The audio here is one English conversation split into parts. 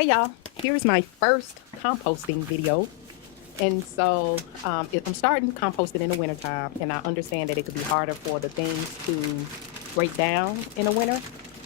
Hey y'all, here's my first composting video. And so I'm starting composting in the wintertime, and I understand that it could be harder for the things to break down in the winter.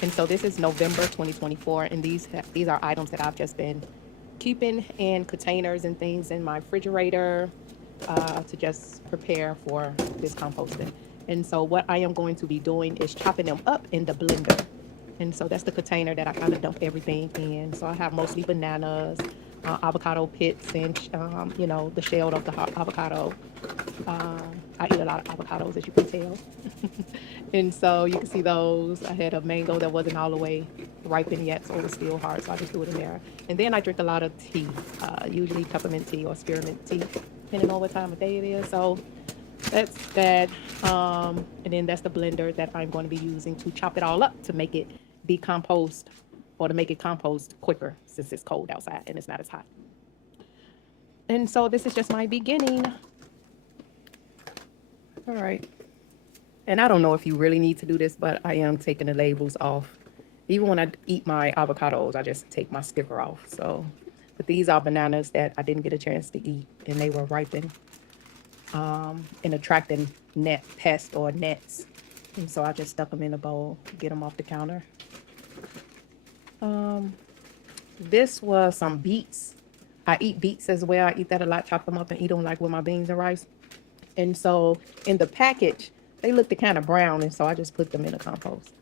And so this is November 2024, and these are items that I've just been keeping in containers and things in my refrigerator to just prepare for this composting. And so what I am going to be doing is chopping them up in the blender. And so that's the container that I kind of dump everything in. So I have mostly bananas, avocado pits, and the shell of the avocado. I eat a lot of avocados, as you can tell. And so you can see those. I had a mango that wasn't all the way ripened yet, so it was still hard. So I just threw it in there. And then I drink a lot of tea, usually peppermint tea or spearmint tea, depending on what time of day it is. So that's that. And then that's the blender that I'm going to be using to chop it all up to make it decompost, or to make it compost quicker since it's cold outside and it's not as hot. And so this is just my beginning. All right. And I don't know if you really need to do this, but I am taking the labels off. Even when I eat my avocados, I just take my sticker off. So, but these are bananas that I didn't get a chance to eat, and they were ripened and attracting net pests or nets. And so I just stuck them in a bowl to get them off the counter. This was some beets. I eat beets as well. I eat that a lot, chop them up and eat them like with my beans and rice. And so in the package, they looked kind of brown, and so I just put them in the compost.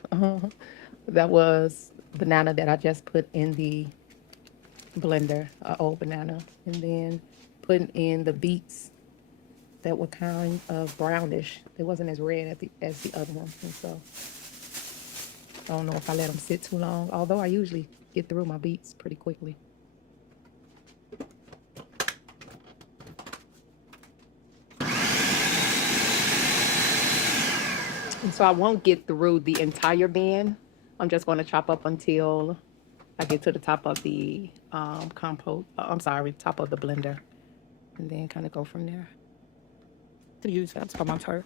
That was banana that I just put in the blender, old banana, and then putting in the beets that were kind of brownish. It wasn't as red as the other one, and so I don't know if I let them sit too long, although I usually get through my beets pretty quickly. And so I won't get through the entire bin. I'm just going to chop up until I get to the top of the top of the blender, and then kind of go from there. To use that for my turf.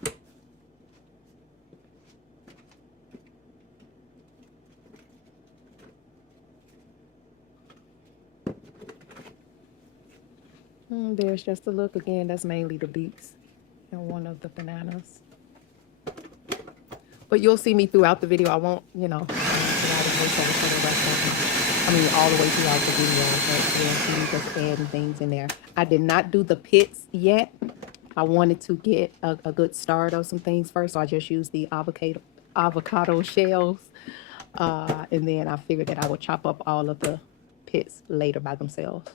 There's just a look again. That's mainly the beets and one of the bananas. But you'll see me throughout the video. I won't, provide a voiceover for the rest of all the way throughout the video. But you'll see me just adding things in there. I did not do the pits yet. I wanted to get a good start of some things first, so I just used the avocado shells. And then I figured that I would chop up all of the pits later by themselves.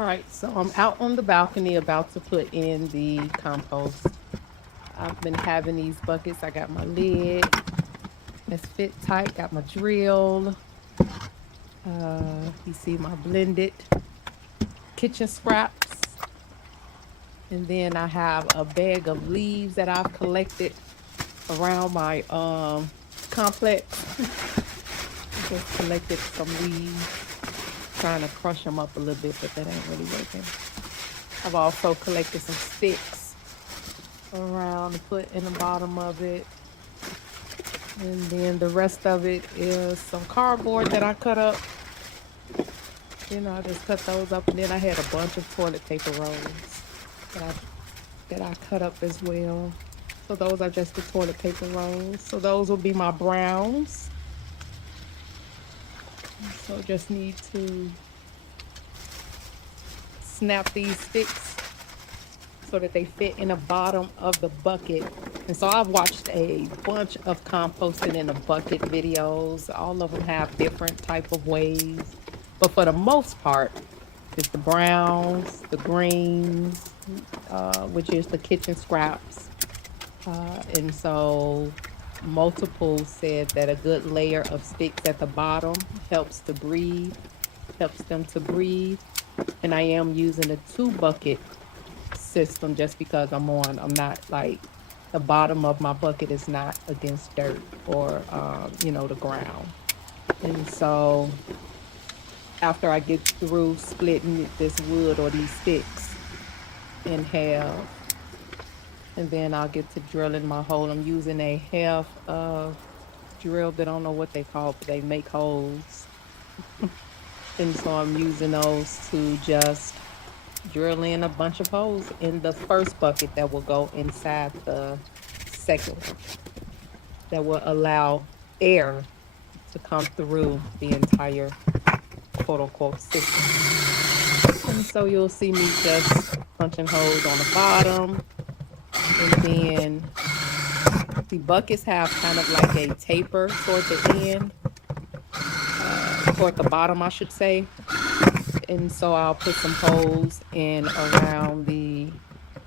right, so I'm out on the balcony about to put in the compost. I've been having these buckets. I got my lid that's fit tight, got my drill. You see my blended kitchen scraps. And then I have a bag of leaves that I've collected around my complex. Just collected some leaves, trying to crush them up a little bit, but that ain't really working. I've also collected some sticks around to put in the bottom of it. And then the rest of it is some cardboard that I cut up. You know, I just cut those up, and then I had a bunch of toilet paper rolls that I cut up as well. So those are just the toilet paper rolls. So those will be my browns. So just need to snap these sticks so that they fit in the bottom of the bucket. And so I've watched a bunch of composting in a bucket videos. All of them have different type of ways, but for the most part, it's the browns, the greens, which is the kitchen scraps. And so multiple said that a good layer of sticks at the bottom helps them to breathe. And I am using a 2-bucket system just because I'm not like, the bottom of my bucket is not against dirt or, the ground. And so after I get through splitting this wood or these sticks in half, and then I'll get to drilling my hole. I'm using a half of drill that I don't know what they call, but they make holes. And so I'm using those to just drill in a bunch of holes in the first bucket that will go inside the second one, that will allow air to come through the entire quote unquote system. And so you'll see me just punching holes on the bottom, and then the buckets have kind of like a taper toward the end, toward the bottom, I should say. And so I'll put some holes in around the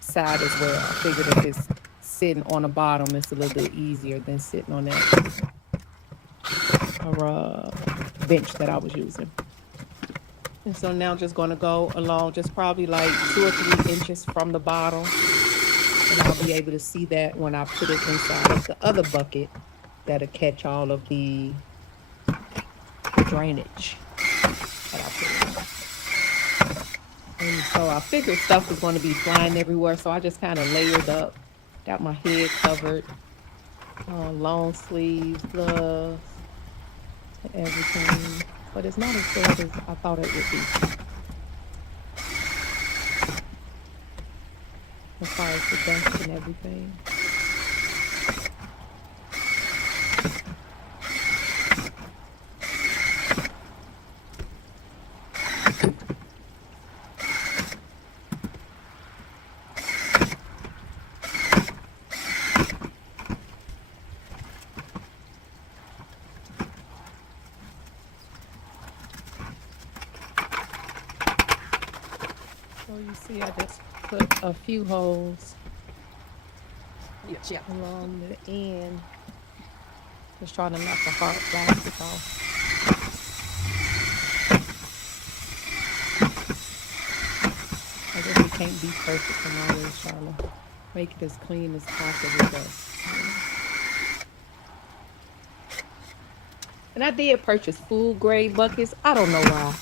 side as well. I figured if it's sitting on the bottom, it's a little bit easier than sitting on that bench that I was using. And so now just going to go along just probably like 2 or 3 inches from the bottom. And I'll be able to see that when I put it inside of the other bucket that'll catch all of the drainage that I put in. And so I figured stuff was going to be flying everywhere, so I just kind of layered up, got my head covered, long sleeves, gloves, everything. But it's not as bad as I thought it would be, as far as the dust and everything. So you see, I just put a few holes along the end, just trying to knock the hard plastic off. I guess it can't be perfect. I'm always trying to make it as clean as possible, but and I did purchase food grade buckets. I don't know why,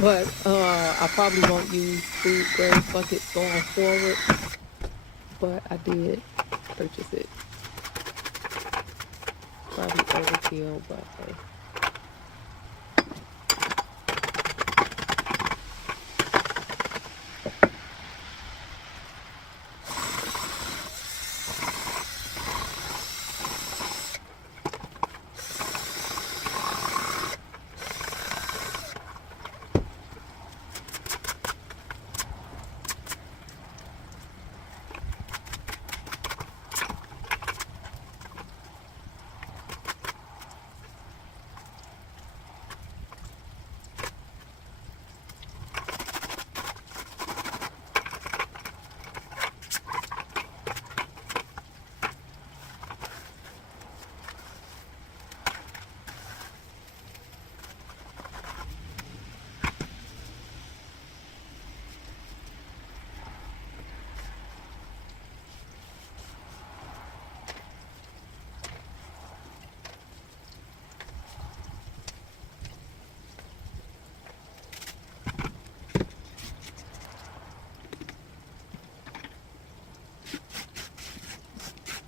but I probably won't use food grade buckets going forward, but I did purchase it. Probably overkill, but hey.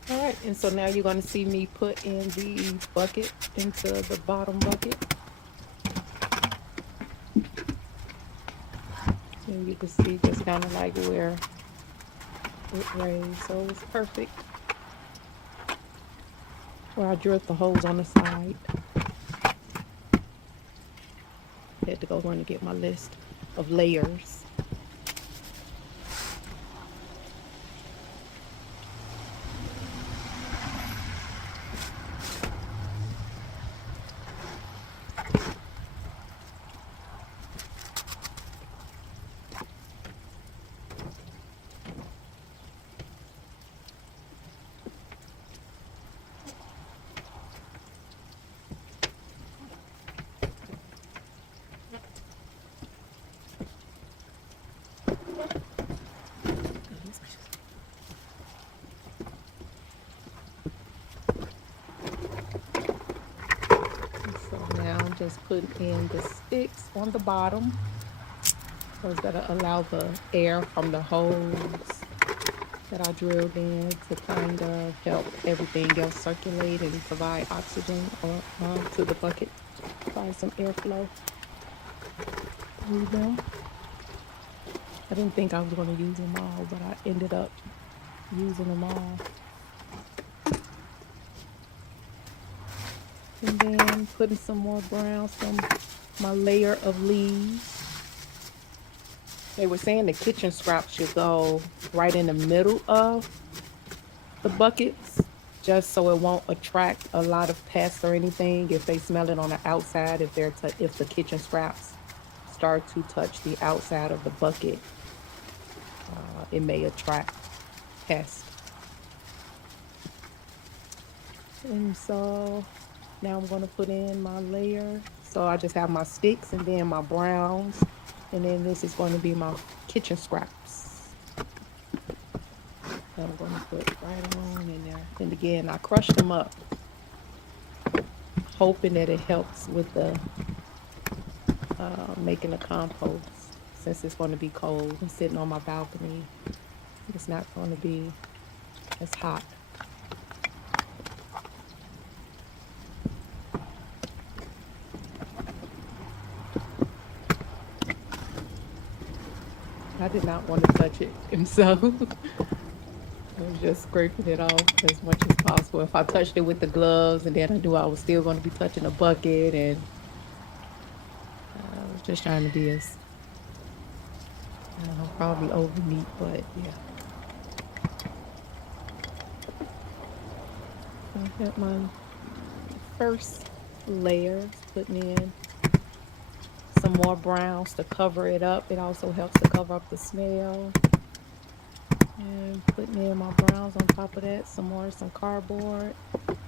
All right, and so now you're going to see me put in the bucket into the bottom bucket. And you can see just kind of like where it raised. So it's perfect. Where I drilled the holes on the side. Had to go run to get my list of layers. So now I'm just putting in the sticks on the bottom. Those that allow the air from the holes that I drilled in to kind of help everything else circulate and provide oxygen to the bucket, provide some airflow through them. I didn't think I was going to use them all, but I ended up using them all. And then putting some more brown, my layer of leaves. They were saying the kitchen scraps should go right in the middle of the buckets, just so it won't attract a lot of pests or anything if they smell it on the outside. If if the kitchen scraps start to touch the outside of the bucket, it may attract pests. And so now I'm going to put in my layer. So I just have my sticks and then my browns, and then this is going to be my kitchen scraps that I'm going to put right on in there. And again, I crushed them up, hoping that it helps with the making the compost. Since it's going to be cold and sitting on my balcony, it's not going to be as hot. I did not want to touch it, and so I was just scraping it off as much as possible. If I touched it with the gloves, and then I knew I was still going to be touching the bucket, and I was just trying to be as, I don't know, probably over neat, but yeah. I got my first layer, putting in some more browns to cover it up. It also helps to cover up the smell. And putting in my browns on top of that, some cardboard.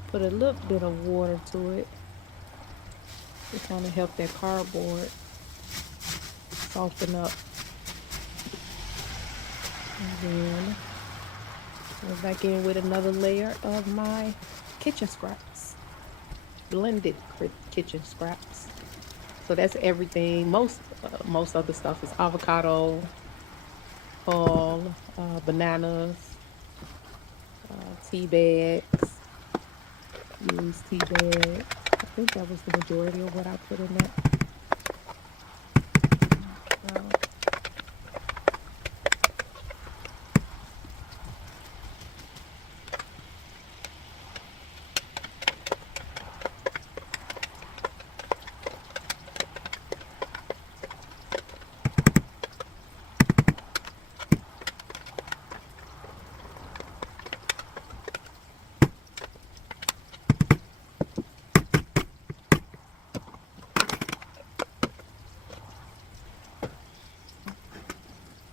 Put a little bit of water to it. Just want to help that cardboard soften up. And then go back in with another layer of my kitchen scraps, blended kitchen scraps. So that's everything. Most of the stuff is avocado, hull, bananas, tea bags. Use tea bags. I think that was the majority of what I put in that.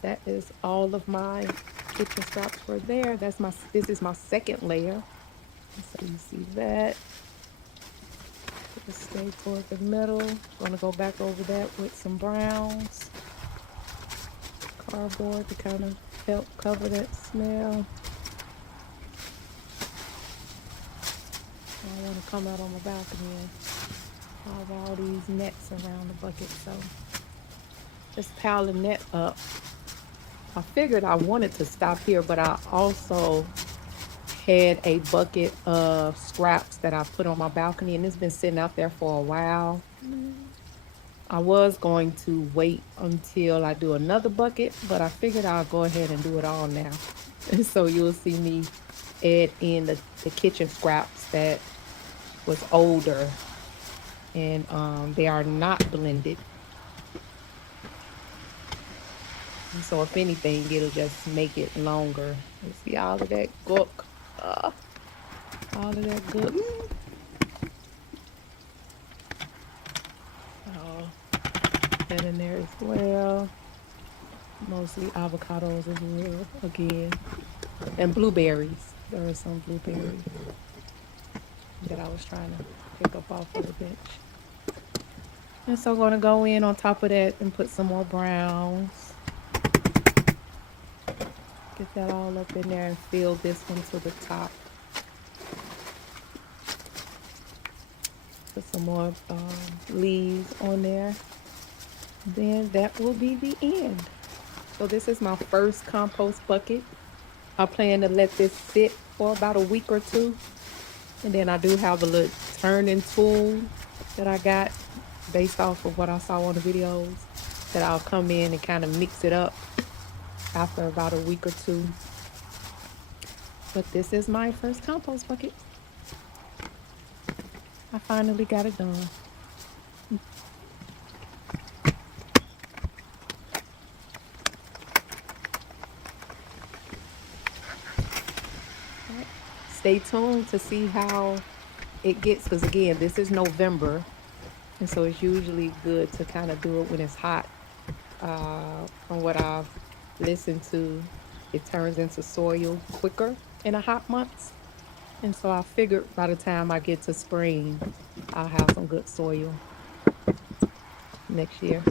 That is all of my kitchen scraps for there. This is my second layer. So you see that. Just stay toward the middle. Gonna go back over that with some browns. Cardboard to kind of help cover that smell. I want to come out on my balcony and have all these nets around the bucket. So just piling that up. I figured I wanted to stop here, but I also had a bucket of scraps that I put on my balcony, and it's been sitting out there for a while. I was going to wait until I do another bucket, but I figured I'll go ahead and do it all now. And so you'll see me add in the kitchen scraps that was older, and they are not blended. And so if anything, it'll just make it longer. You see all of that gook, uh, all of that gook. Oh, that in there as well. Mostly avocados as well, again. And blueberries. There are some blueberries that I was trying to pick up off of the bench. And so I'm going to go in on top of that and put some more browns. Get that all up in there and fill this one to the top. Put some more leaves on there. Then that will be the end. So this is my first compost bucket. I plan to let this sit for about a week or two. And then I do have a little turning tool that I got based off of what I saw on the videos, that I'll come in and kind of mix it up after about a week or two. But this is my first compost bucket. I finally got it done. Stay tuned to see how it gets, because again, this is November, and so it's usually good to kind of do it when it's hot. From what I've listened to, it turns into soil quicker in the hot months, and so I figured by the time I get to spring, I'll have some good soil next year.